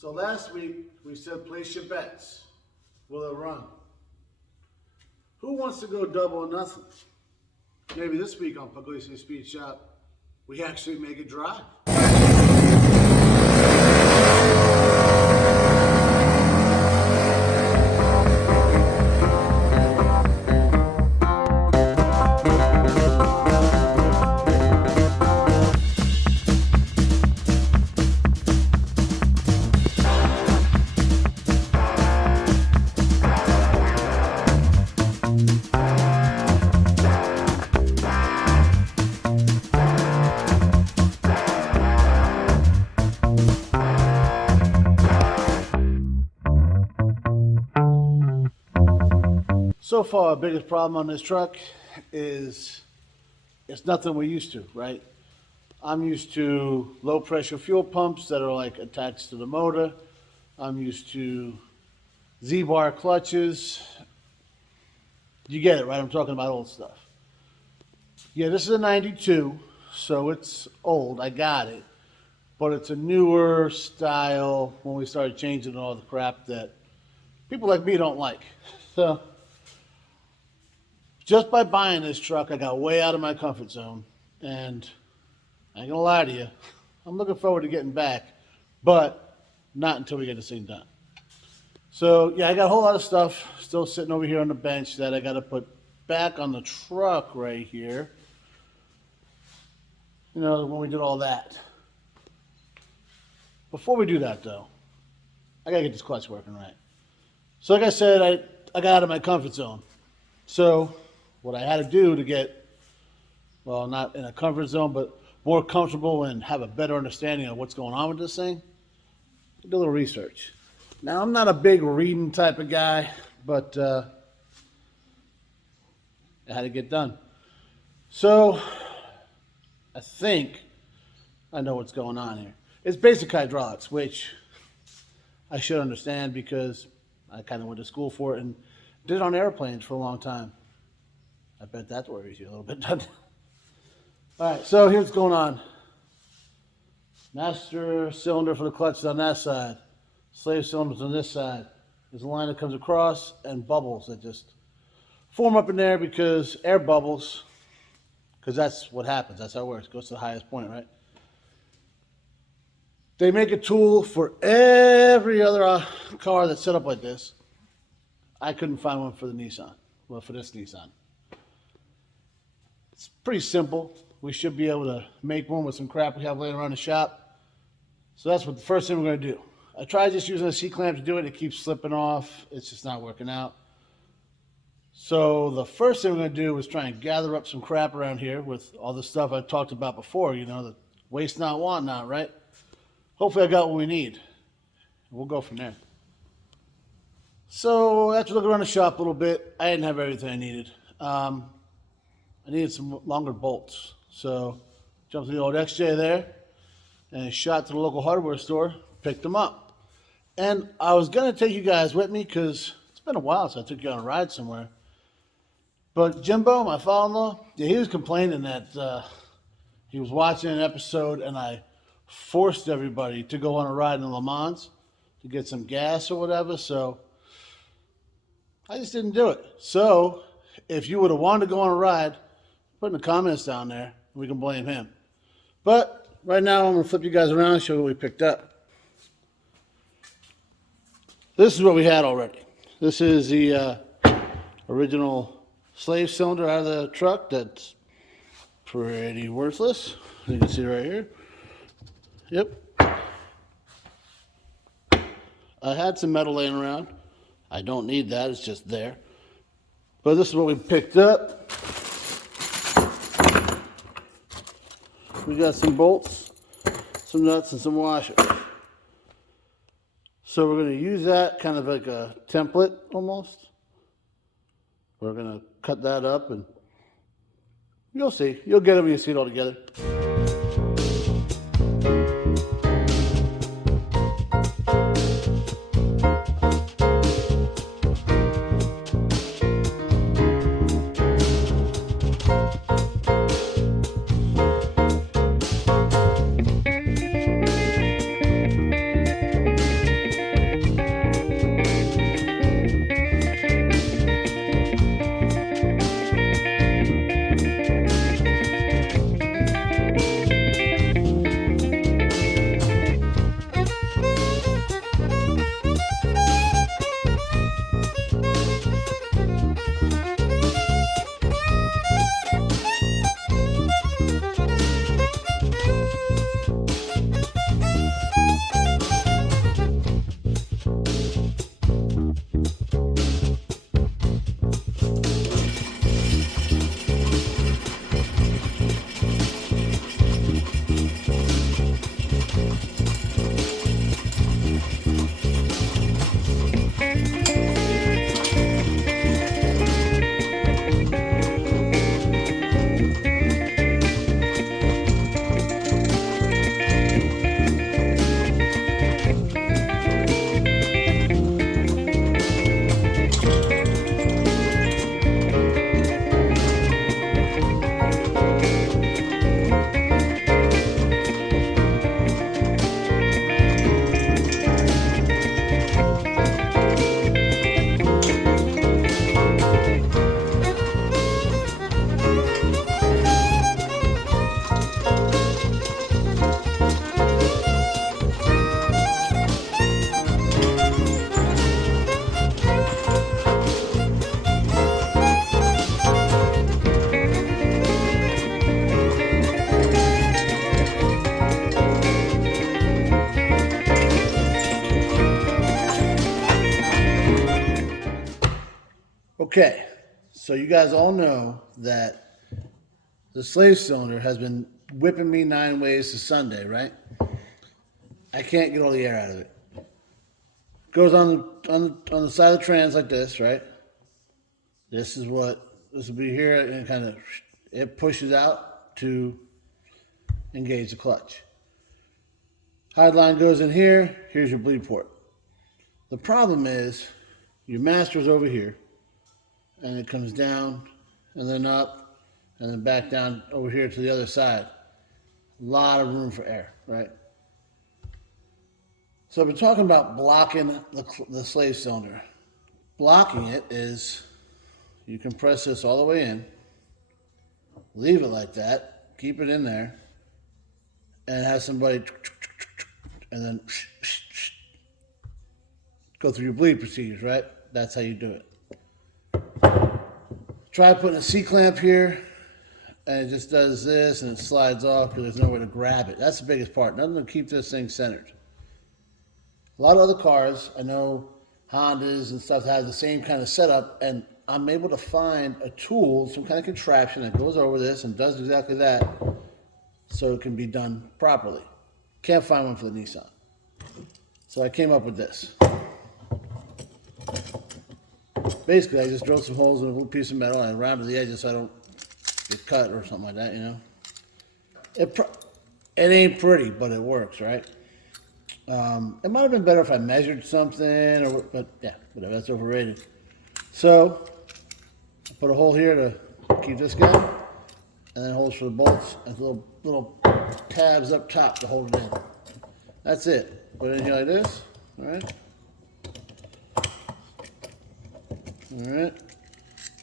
So last week we said place your bets. Will it run? Who wants to go double or nothing? Maybe this week on Pugliese Speed Shop, we actually make it drive. So far, our biggest problem on this truck is it's nothing we're used to, right? I'm used to low pressure fuel pumps that are like attached to the motor. I'm used to Z-bar clutches. You get it, right? I'm talking about old stuff. Yeah, this is a 92, so it's old. I got it. But it's a newer style when we started changing all the crap that people like me don't like. So just by buying this truck, I got way out of my comfort zone. And I ain't gonna lie to you, I'm looking forward to getting back, but not until we get this thing done. So yeah, I got a whole lot of stuff still sitting over here on the bench that I gotta put back on the truck right here. You know, when we did all that. Before we do that though, I gotta get this clutch working right. So like I said, I got out of my comfort zone. So what I had to do to get, well, not in a comfort zone, but more comfortable and have a better understanding of what's going on with this thing, do a little research. Now, I'm not a big reading type of guy, but it had to get done. So I think I know what's going on here. It's basic hydraulics, which I should understand because I kind of went to school for it and did it on airplanes for a long time. I bet that worries you a little bit, doesn't it? All right, so here's what's going on. Master cylinder for the clutch is on that side. Slave cylinder's on this side. There's a line that comes across and bubbles that just form up in there because air bubbles, because that's what happens. That's how it works. It goes to the highest point, right? They make a tool for every other car that's set up like this. I couldn't find one for the Nissan. Well, for this Nissan. It's pretty simple. We should be able to make one with some crap we have laying around the shop. So that's what the first thing we're going to do. I tried just using a C-clamp to do it. It keeps slipping off. It's just not working out. So the first thing we're going to do is try and gather up some crap around here with all the stuff I talked about before. You know, the waste not, want not, right? Hopefully I got what we need. We'll go from there. So after looking around the shop a little bit, I didn't have everything I needed. I needed some longer bolts. So jumped to the old XJ there and shot to the local hardware store, picked them up. And I was going to take you guys with me because it's been a while since I took you on a ride somewhere. But Jimbo, my father-in-law, yeah, he was complaining that he was watching an episode and I forced everybody to go on a ride in Le Mans to get some gas or whatever. So I just didn't do it. So if you would have wanted to go on a ride, put in the comments down there. We can blame him. But right now I'm going to flip you guys around and show you what we picked up. This is what we had already. This is the original slave cylinder out of the truck that's pretty worthless. You can see right here. Yep. I had some metal laying around. I don't need that, it's just there. But this is what we picked up. We got some bolts, some nuts, and some washers. So we're going to use that kind of like a template almost. We're going to cut that up and you'll see. You'll get it when you see it all together. Okay, so you guys all know that the slave cylinder has been whipping me 9 ways to Sunday, right? I can't get all the air out of it. Goes on the side of the trans like this, right? This will be here, and it pushes out to engage the clutch. Hide line goes in here. Here's your bleed port. The problem is your master's over here, and it comes down and then up and then back down over here to the other side. A lot of room for air, right? So I've been talking about blocking the slave cylinder. Blocking it is you compress this all the way in, leave it like that, keep it in there, and have somebody, and then go through your bleed procedures, right? That's how you do it. Try putting a C-clamp here, and it just does this, and it slides off because there's nowhere to grab it. That's the biggest part. Nothing to keep this thing centered. A lot of other cars, I know Hondas and stuff have the same kind of setup, and I'm able to find a tool, some kind of contraption that goes over this and does exactly that so it can be done properly. Can't find one for the Nissan. So I came up with this. Basically, I just drilled some holes in a little piece of metal and I rounded the edges so I don't get cut or something like that, you know. It ain't pretty, but it works, right? It might have been better if I measured something, but yeah, whatever, that's overrated. So, I put a hole here to keep this going, and then holes for the bolts, and little tabs up top to hold it in. That's it. Put it in here like this, alright? Alright.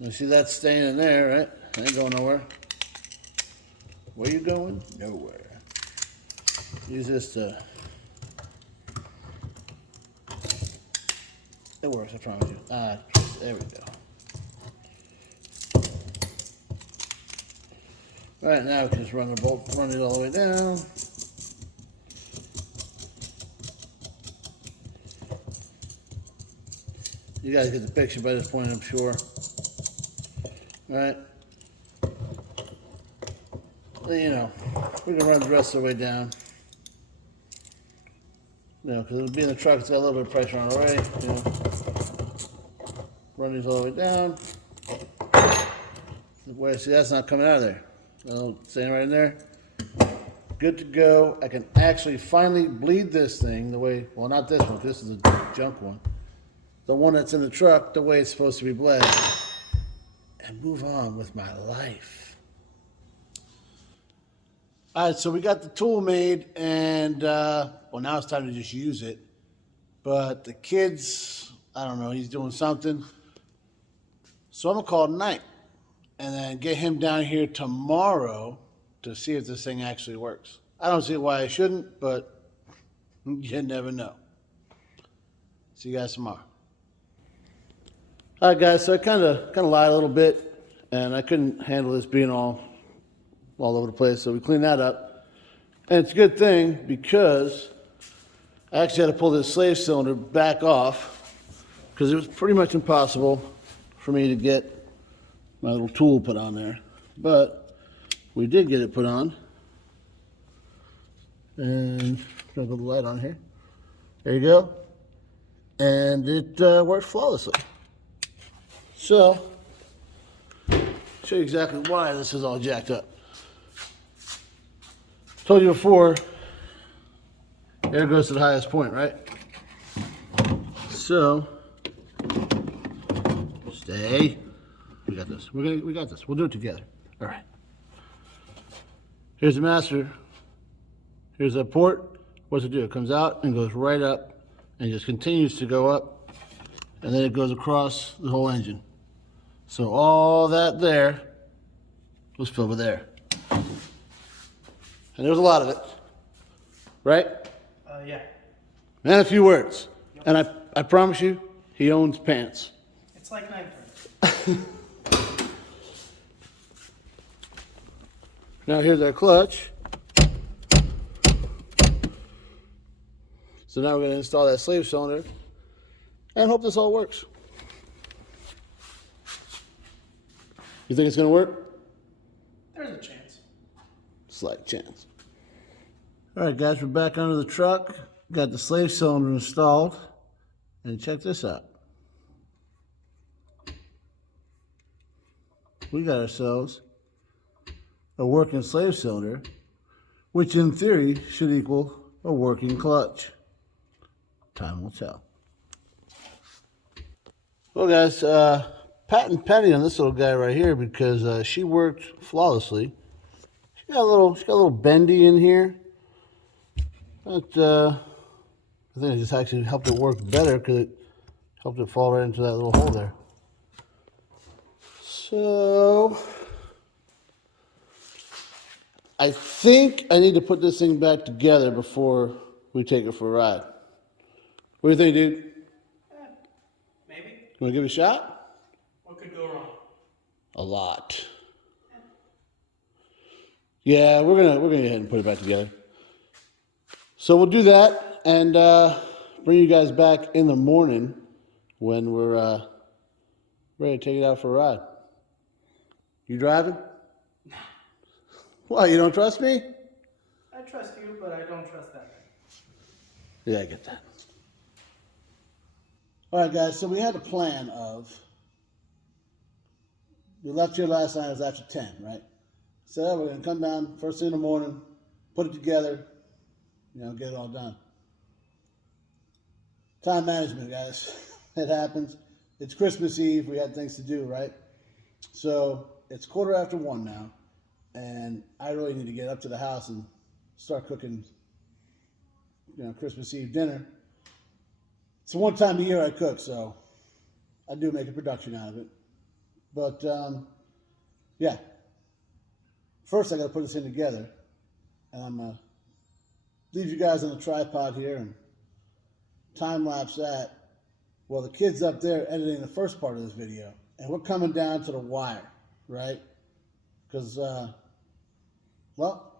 You see that staying in there, right? It ain't going nowhere. Where you going? Nowhere. Use this to... It works, I promise you. There we go. Right, now we can just run it all the way down. You guys get the picture by this point, I'm sure. Right? Then, you know, we can run the rest of the way down. You know, because it'll be in the truck, it's got a little bit of pressure on it already. You know. Run these all the way down. Wait, see, that's not coming out of there. Staying right in there. Good to go. I can actually finally bleed this thing the way, well, not this one, this is a junk one. The one that's in the truck, the way it's supposed to be bled. And move on with my life. All right, so we got the tool made, and, well, now it's time to just use it. But the kids, I don't know, he's doing something. So I'm going to call tonight and then get him down here tomorrow to see if this thing actually works. I don't see why I shouldn't, but you never know. See you guys tomorrow. All right, guys, so I kind of lied a little bit, and I couldn't handle this being all over the place, so we cleaned that up. And it's a good thing because I actually had to pull this slave cylinder back off because it was pretty much impossible for me to get my little tool put on there. But we did get it put on. And I'm going to put the light on here. There you go. And it worked flawlessly. So, show you exactly why this is all jacked up. Told you before, air goes to the highest point, right? So, stay. We got this. We got this. We'll do it together. All right. Here's the master. Here's that port. What's it do? It comes out and goes right up and just continues to go up, and then it goes across the whole engine. So all that there was filled with air. And there was a lot of it, right? Yeah. And a few words. Yep. And I promise you, he owns pants. It's like nighttime. Now here's our clutch. So now we're going to install that slave cylinder and hope this all works. You think it's gonna work? There's a chance. Slight chance. All right, guys, we're back under the truck. Got the slave cylinder installed. And check this out. We got ourselves a working slave cylinder, which in theory should equal a working clutch. Time will tell. Well, guys, pat and penny on this little guy right here because she worked flawlessly. She got a little bendy in here, but I think it just actually helped it work better because it helped it fall right into that little hole there. So I think I need to put this thing back together before we take it for a ride. What do you think, dude? Maybe. You want to give it a shot? What could go wrong? A lot. Yeah, we're gonna go ahead and put it back together. So we'll do that and bring you guys back in the morning when we're ready to take it out for a ride. You driving? Why, you don't trust me? I trust you, but I don't trust that guy. Yeah, I get that. All right, guys, so we had a plan of, we left here last night, it was after 10, right? So we're going to come down first thing in the morning, put it together, get it all done. Time management, guys. It happens. It's Christmas Eve. We had things to do, right? So it's 1:15 now, and I really need to get up to the house and start cooking, Christmas Eve dinner. It's the one time a year I cook, so I do make a production out of it. But, yeah. First, I got to put this in together, and I'm going to leave you guys on the tripod here and time-lapse that while the kid's up there editing the first part of this video. And we're coming down to the wire, right? Because, well,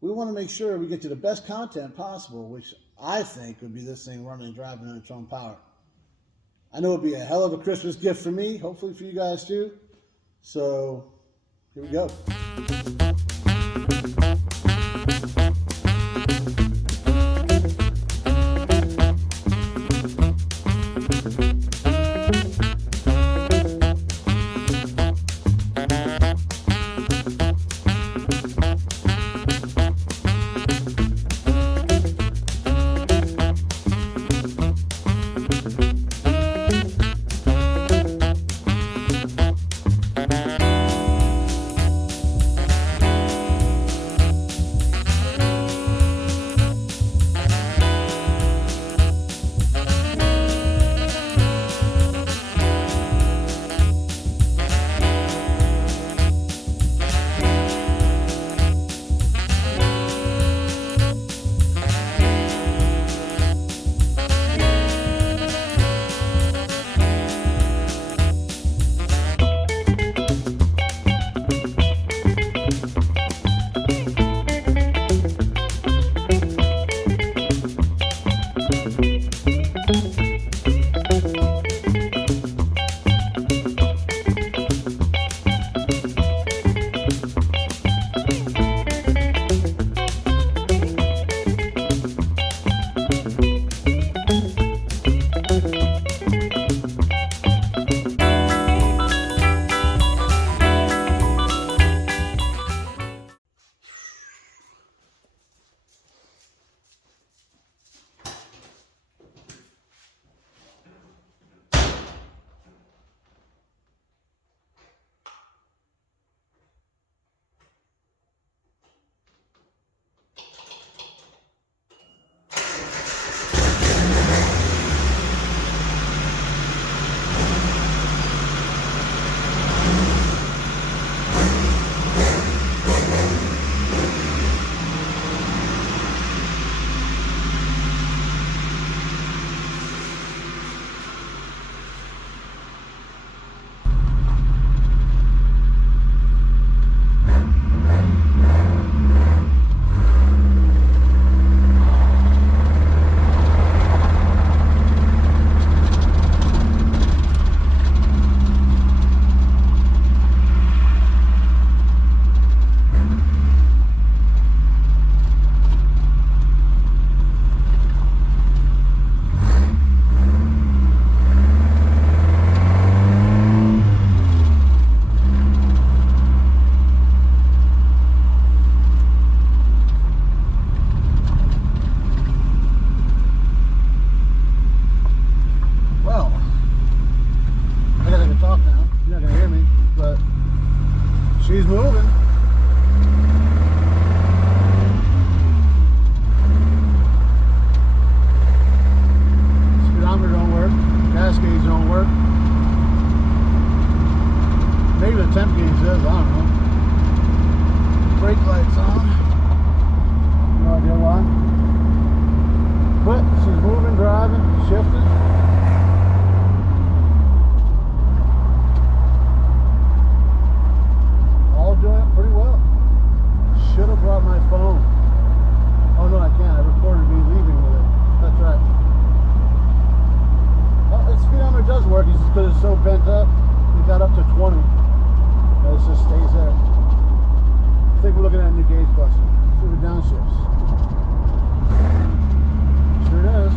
we want to make sure we get you the best content possible, which I think would be this thing running and driving on its own power. I know it would be a hell of a Christmas gift for me, hopefully for you guys too. So, here we go. because it's so bent up, we got up to 20. But it just stays there. I think we're looking at a new gauge cluster. See the downshifts. Sure is.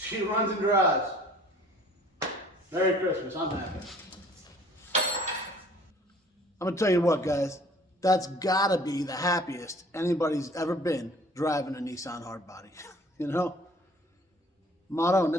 She runs and drives. Merry Christmas, I'm happy. I'm gonna tell you what, guys, that's gotta be the happiest anybody's ever been driving a Nissan Hardbody. You know? Motto,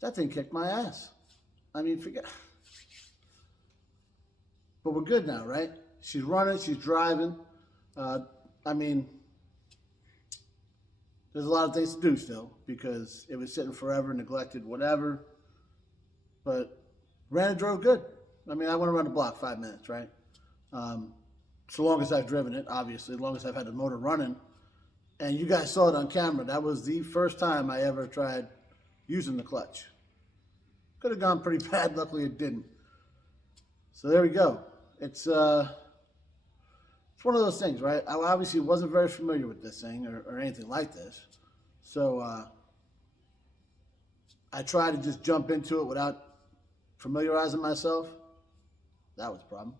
that thing kicked my ass. I mean, forget. But we're good now, right? She's running, she's driving. I mean, there's a lot of things to do still because it was sitting forever, neglected, whatever. But ran and drove good. I mean, I went around the block 5 minutes, right? So long as I've driven it, obviously, as long as I've had the motor running. And you guys saw it on camera. That was the first time I ever tried using the clutch. Could have gone pretty bad. Luckily, it didn't. So there we go. It's one of those things, right? I obviously wasn't very familiar with this thing or anything like this. So I tried to just jump into it without familiarizing myself. That was a problem.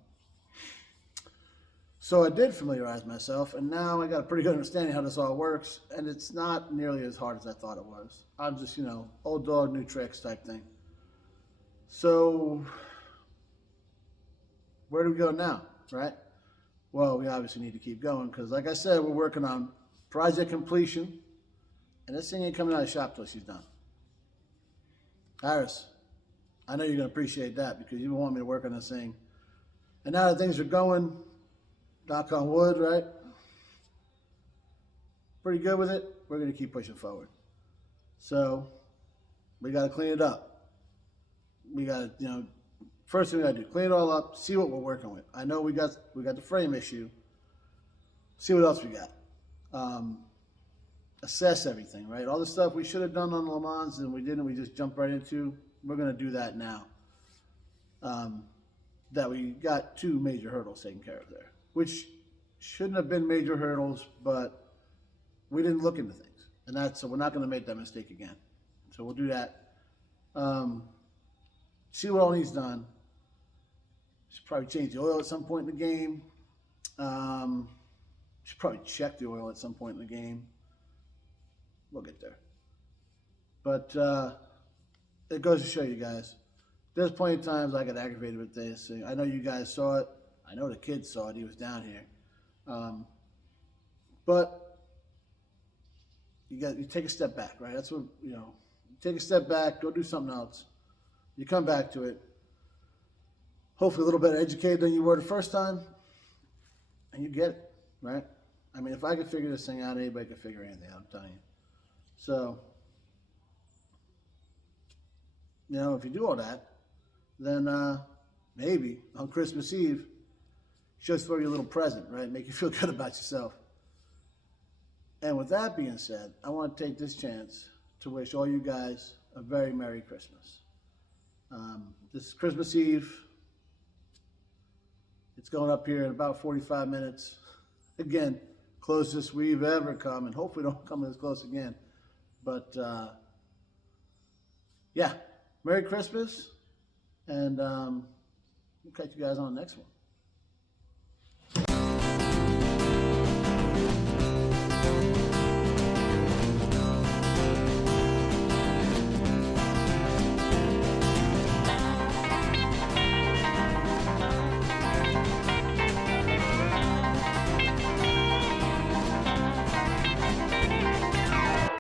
So I did familiarize myself, and now I got a pretty good understanding how this all works, and it's not nearly as hard as I thought it was. I'm just, old dog, new tricks type thing. So where do we go now, right? Well, we obviously need to keep going because, like I said, we're working on project completion, and this thing ain't coming out of the shop till she's done. Harris, I know you're going to appreciate that because you've been wanting me to work on this thing. And now that things are going, knock on wood, right? Pretty good with it. We're going to keep pushing forward. So we got to clean it up. We got to, first thing we got to do, clean it all up, see what we're working with. I know we got the frame issue. See what else we got. Assess everything, right? All the stuff we should have done on Le Mans and we didn't, we just jumped right into. We're going to do that now. That we got 2 major hurdles taken care of there, which shouldn't have been major hurdles, but we didn't look into things. And so we're not going to make that mistake again. So we'll do that. See what all needs done. Should probably change the oil at some point in the game. Should probably check the oil at some point in the game. We'll get there. But it goes to show you guys. There's plenty of times I got aggravated with this. I know you guys saw it. I know the kid saw it. He was down here. But you take a step back, right? That's what, you take a step back, go do something else. You come back to it. Hopefully a little better educated than you were the first time. And you get it, right? I mean, if I could figure this thing out, anybody could figure anything out, I'm telling you. So, if you do all that, then maybe on Christmas Eve, just throw you a little present, right? Make you feel good about yourself. And with that being said, I want to take this chance to wish all you guys a very Merry Christmas. This is Christmas Eve. It's going up here in about 45 minutes. Again, closest we've ever come, and hopefully don't come this close again. But yeah, Merry Christmas, and we'll catch you guys on the next one.